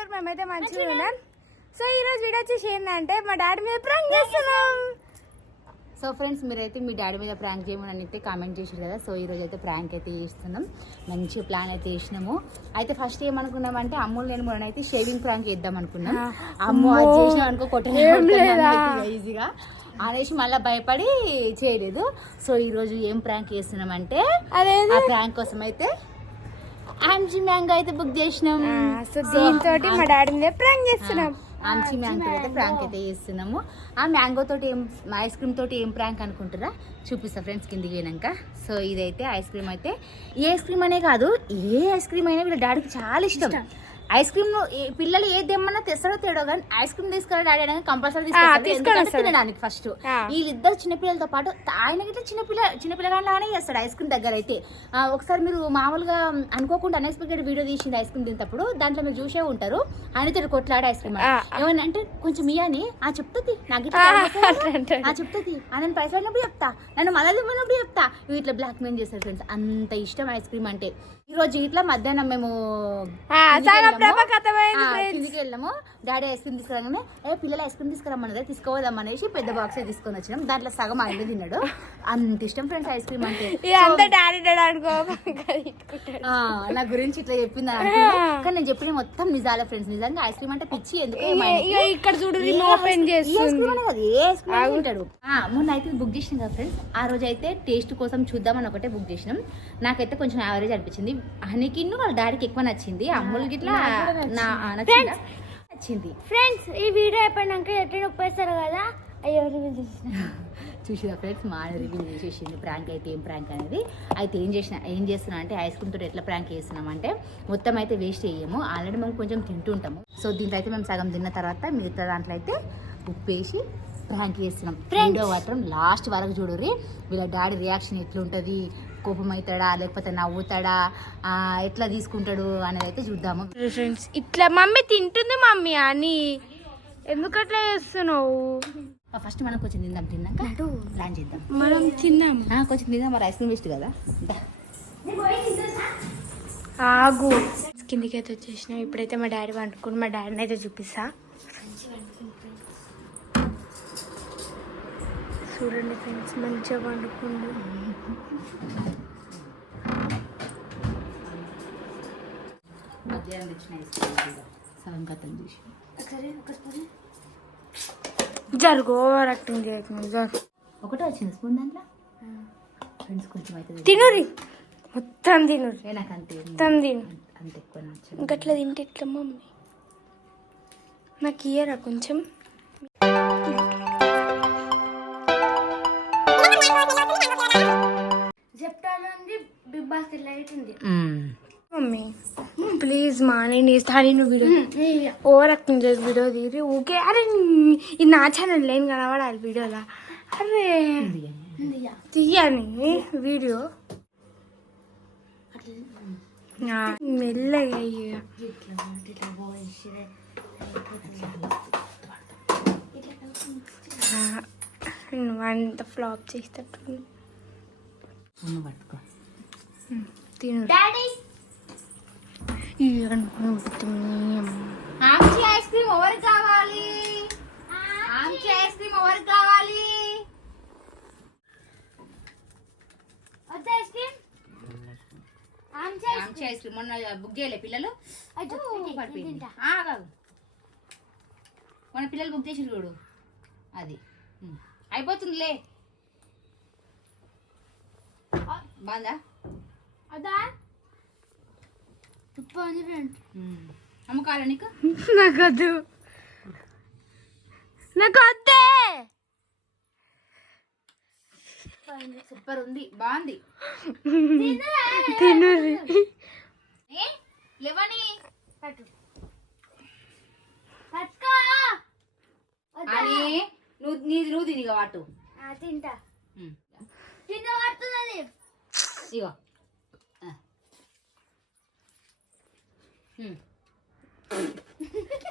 అందరు మేమైతే మంచిగా ఉన్నాం. సో ఈరోజు వీడియో వచ్చేసి ఏంటంటే మా డాడీ మీద ప్రాంక్ చేస్తున్నాం. సో ఫ్రెండ్స్, మీరైతే మీ డాడీ మీద ప్రాంక్ చేయమని అయితే కామెంట్ చేసారు కదా. సో ఈరోజు అయితే ప్రాంక్ అయితే చేస్తున్నాం. మంచి ప్లాన్ అయితే చేసినాము. అయితే ఫస్ట్ ఏమనుకున్నామంటే అమ్ములు నేను మొన్న అయితే షేవింగ్ ప్రాంక్ చేద్దాం అనుకున్నాం. అమ్ము అది చేసినాం అనుకో కొట్టలేదు ఈజీగా అనేసి మళ్ళీ భయపడి చేయలేదు. సో ఈరోజు ఏం ప్రాంక్ చేస్తున్నామంటే ఆ ప్రాంక్ కోసం అయితే ఆమ్చి మ్యాంగో అయితే బుక్ చేసినాం. సో దీంతో మా డాడీ మీద ప్రాంక్ చేస్తున్నాం. ఆమ్చి మ్యాంగో అయితే ప్రాంక్ అయితే చేస్తున్నాము. ఆ మ్యాంగో తోటి ఏం ఐస్ క్రీమ్ తోటి ఏం ప్రాంక్ అనుకుంటారా చూపిస్తా ఫ్రెండ్స్ కిందికి పోయినాక. సో ఇదైతే ఐస్ క్రీమ్ అయితే ఏ ఐస్ క్రీమ్ అనే కాదు, ఏ ఐస్ క్రీమ్ అయినా వీళ్ళ డాడీకి చాలా ఇష్టం. ఐస్ క్రీమ్ పిల్లలు ఏ తెమ్మన్నా తెస్తాడో తేడో కానీ ఐస్ క్రీమ్ తీసుకురా డాడీ అనేది కంపల్సరీ తినడానికి ఫస్ట్. వీళ్ళిద్దరు చిన్నపిల్లలతో పాటు ఆయన గిట్లా చిన్నపిల్లగానే చేస్తాడు ఐస్ క్రీమ్ దగ్గర అయితే. ఒకసారి మీరు మామూలుగా అనుకోకుండా అన్ఎక్స్పెక్టెడ్ వీడియో తీసింది ఐస్ క్రీమ్ తింటప్పుడు, దాంట్లో మీరు చూసే ఉంటారు ఆయనతో కొట్లాడే ఐస్ క్రీమ్ ఏమన్నా అంటే కొంచెం ఇయని చెప్తుంది నాకు చెప్తుంది నేను పైసలు అయినప్పుడు చెప్తా, నన్ను మళ్ళీ ఇవ్వనప్పుడు చెప్తా. ఇట్లా బ్లాక్ మెయిల్ చేస్తారు ఫ్రెండ్స్. అంత ఇష్టం ఐస్ క్రీమ్ అంటే. ఈ రోజు ఇట్లా మధ్యాహ్నం మేము కిందికి వెళ్ళాము. డాడీ ఐస్ క్రీమ్ తీసుకురాగానే పిల్లలు ఐస్ క్రీమ్ తీసుకురమ్మన్నదే తీసుకోదాం అనేసి పెద్ద బాక్స్ తీసుకొని వచ్చినాం. దాంట్లో సగం ఆయన తిన్నాడు. అంత ఇష్టం ఫ్రెండ్స్ ఐస్ క్రీమ్ అంటే. నా గురించి ఇట్లా చెప్పింది అనుకున్నా, కానీ నేను చెప్పిన మొత్తం నిజాలే ఫ్రెండ్స్. నిజంగా ఐస్ క్రీమ్ అంటే పిచ్చి. ఎందుకు ఇక్కడ చూడు ఉంటాడు. మొన్న అయితే బుక్ చేసినాం కదా ఫ్రెండ్స్. ఆ రోజు అయితే టేస్ట్ కోసం చూద్దామని ఒకటే బుక్ చేసినాం. నాకైతే కొంచెం యావరేజ్ అనిపించింది. హనీకిన్ను వాళ్ళ డాడీకి ఎక్కువ నచ్చింది. అమ్ములు గిట్లా నచ్చింది. ఫ్రెండ్స్ ఈ వీడియో అయిపోయినాక ఎట్లా ఒప్పేస్తారు కదా, అయ్యో చూసిరా ఫ్రెండ్స్, మా రివ్యూ చేసేసింది ప్రాంక్ అయితే ఏం ప్రాంక్ అనేది. అయితే ఏం చేస్తున్నా అంటే ఐస్ క్రీమ్ తోటి ఎట్లా ప్రాంక్ చేస్తున్నామంటే మొత్తం అయితే వేస్ట్ చేయము. ఆల్రెడీ మేము కొంచెం తింటుంటాము. సో దీంట్లో అయితే మేము సగం తిన్న తర్వాత మిగతా దాంట్లో అయితే ఉప్పు వేసి ప్రాంక్ చేస్తున్నాం. వీడియో మాత్రం లాస్ట్ వరకు చూడరి. వీళ్ళ డాడీ రియాక్షన్ ఎట్లుంటుంది, కోపం అవుతాడా లేకపోతే నవ్వుతాడా, ఎట్లా తీసుకుంటాడు అనేది అయితే చూద్దాము ఫ్రెండ్స్. ఇట్లా మమ్మీ తింటుంది మమ్మీ అని ఎందుకట్లా చేస్తున్నావు? ఫస్ట్ మనం కొంచెం తిన్నాక ప్లాన్ చేద్దాం. మనం తిందాం, కొంచెం తిందాం. మరి ఐస్ క్రీమ్ వేస్ట్ కదా. ఆగు. కిందికి అయితే వచ్చేసినాం. ఇప్పుడైతే మా డాడీ వండుకుని మా డాడీని అయితే చూపిస్తా. చూడండి ఫ్రెండ్స్, మంచిగా వండుకుండు. జరుగు ఓవర్ యాక్టింగ్ చేయకుండా ఒకటే వచ్చింది స్పూన్ దాంట్లో. ఫ్రెండ్స్ కొంచెం అయితే తినురి, మొత్తం తినురి. నాకు అంతే మొత్తం తిను. అంత ఎక్కువ నచ్చదు. ఇంకట్లా తింటే ఎట్లా మమ్మీ? నాకు ఇయ్యరా కొంచెం? బిగ్ బాస్ మమ్మీ ప్లీజ్ మా నేను ఇస్తాను. నువ్వు వీడియో ఓవర్ యాక్టింగ్ చేసి వీడియో తీరి ఓకే. అరే ఇది నా ఛానల్ లేని కనబడాలి వీడియోలో. అరే తీయని వీడియో మెల్లగా నువ్వు అంత ఫ్లాప్ చేసేటట్టు తిను. ఆమ్చి ఐస్ క్రీమ్ ఎవరికి కావాలి? ఆమ్చి ఐస్ క్రీమ్ ఎవరికి కావాలి? ఆమ్చి ఐస్ క్రీమ్ మొన్న బుక్ చేయలే పిల్లలు? మొన్న పిల్లలు బుక్ చేసి చూడు, అది అయిపోతుందిలే. బాగుందా? అమ్మకాల నీకు? నాకొద్దు, నాకొద్దే. సూపర్ ఉంది, బాగుంది. తినురి లేవని నువ్వు తినిగా వాటు తింటా. ఇగో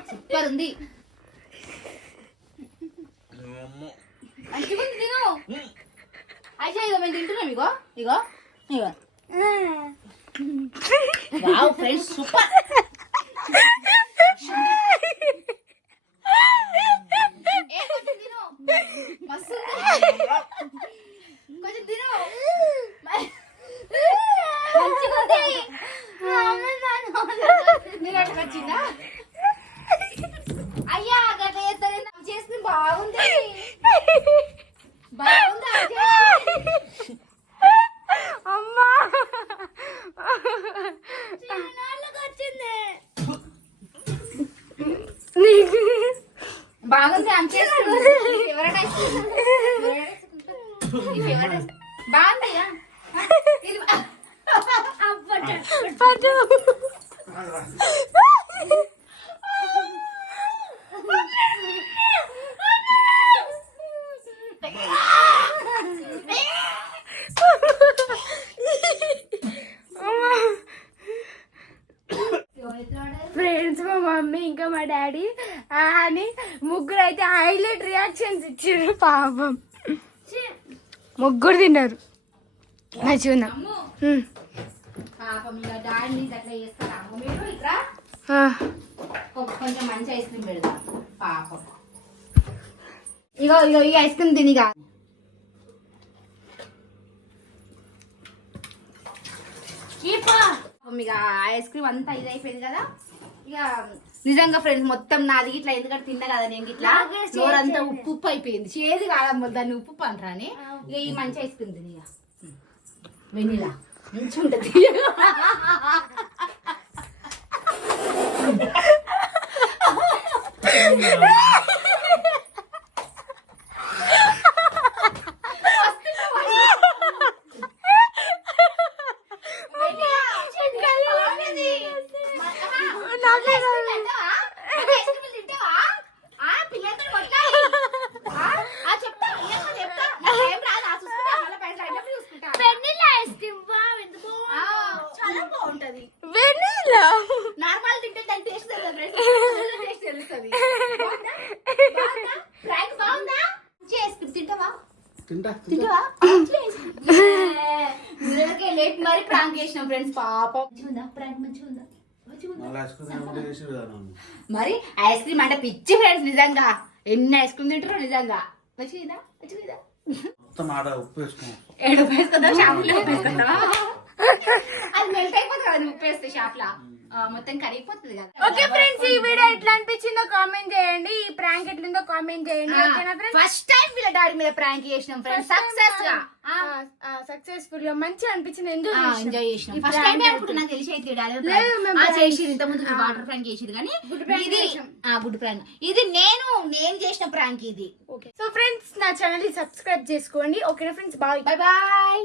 సూపర్ ఉంది, మంచిగా ఉంది. తిను అయితే ఇగో మేము తింటున్నాం. ఇగో ఇగో ఇగో వావ్ ఫ్రెండ్స్ సూపర్. వర్షం వచ్చిందా? అయ్యా గట్ల చేస్తారే, చేస్తుంది బాగుంది బాగుందా? అమ్మా వచ్చింది నీకు బాగుంది ఆమె చేస్తుంది. బాగుంది పట్టు. ఫ్రెండ్స్ మా మమ్మీ ఇంకా మా డాడీ అని ముగ్గురు అయితే హైలైట్ రియాక్షన్స్ ఇచ్చారు పాపం. ముగ్గురు తిన్నారు మంచిగా. పాపం ఇక డాడీ అట్లా చేస్తారా మీరు? ఇక్కడ కొంచెం మంచి ఐస్ క్రీమ్ పెడదాం పాపం. ఇగో ఇగో ఈ ఐస్ క్రీమ్ తినిగా. ఇక ఐస్ క్రీమ్ అంతా ఇది అయిపోయింది కదా. ఇక నిజంగా ఫ్రెండ్స్ మొత్తం నాది ఇట్లా ఎందుకంటే తిన్నా కదా నేను ఇట్లా నోరంతా ఉప్పు ఉప్పు అయిపోయింది. చేదు కాదమ్మ దాన్ని ఉప్పు ఉప్పు అంటారా అని. ఇక ఈ మంచి ఐస్ క్రీమ్ తిని ఇక వెనీలా మంచిగా ఉంటుంది. నార్మల్ తింటే దాని టేస్ట్ తెలుస్తుంది. బాగుందా? తింటావా? తింటావా? లేట్ మరి ప్రాంక్ చేసినాం ఫ్రెండ్స్ పాపం. ప్రాంక్ మంచిగా ఉందా? మరి ఐస్ క్రీమ్ అంటే పిచ్చి ఫ్రెండ్స్ నిజంగా. ఎన్ని ఐస్ క్రీమ్ తింటారో నిజంగా. మంచిగా మంచిగా ఏడు వేసుకుందా షాపులో వేసుకుందా? అది మెల్ట్ అయిపోతుంది కదా ఉప్పు వేస్తే షాప్ లా మొత్తం కరిగిపోతుంది కదా. ఓకే ఫ్రెండ్స్ ఈ వీడియో ఎట్లా అనిపించిందో కామెంట్ చేయండి. ఈ ప్రాంక్ ఎట్లుందో కామెంట్ చేయండి. ఓకేనా ఫ్రెండ్స్? ఫస్ట్ టైం వీళ్ళ డాడీ మీద ప్రాంక్ చేసినాం ఫ్రెండ్స్. సక్సెస్ఫుల్ గా మంచిగా అనిపించింది. ఎంజాయ్ చేసినాం. ఫస్ట్ టైం అనుకుంటున్నా తెలిసి అయితే చేసి ఇంత ముందు వాటర్ ప్రాంక్ చేసిరు కానీ ఇది గుడ్ ప్రాంక్. ఇది నేను చేసిన ప్రాంక్ ఇది. సో ఫ్రెండ్స్ నా ఛానల్ ని సబ్స్క్రైబ్ చేసుకోండి. ఓకేనా ఫ్రెండ్స్? Bye bye.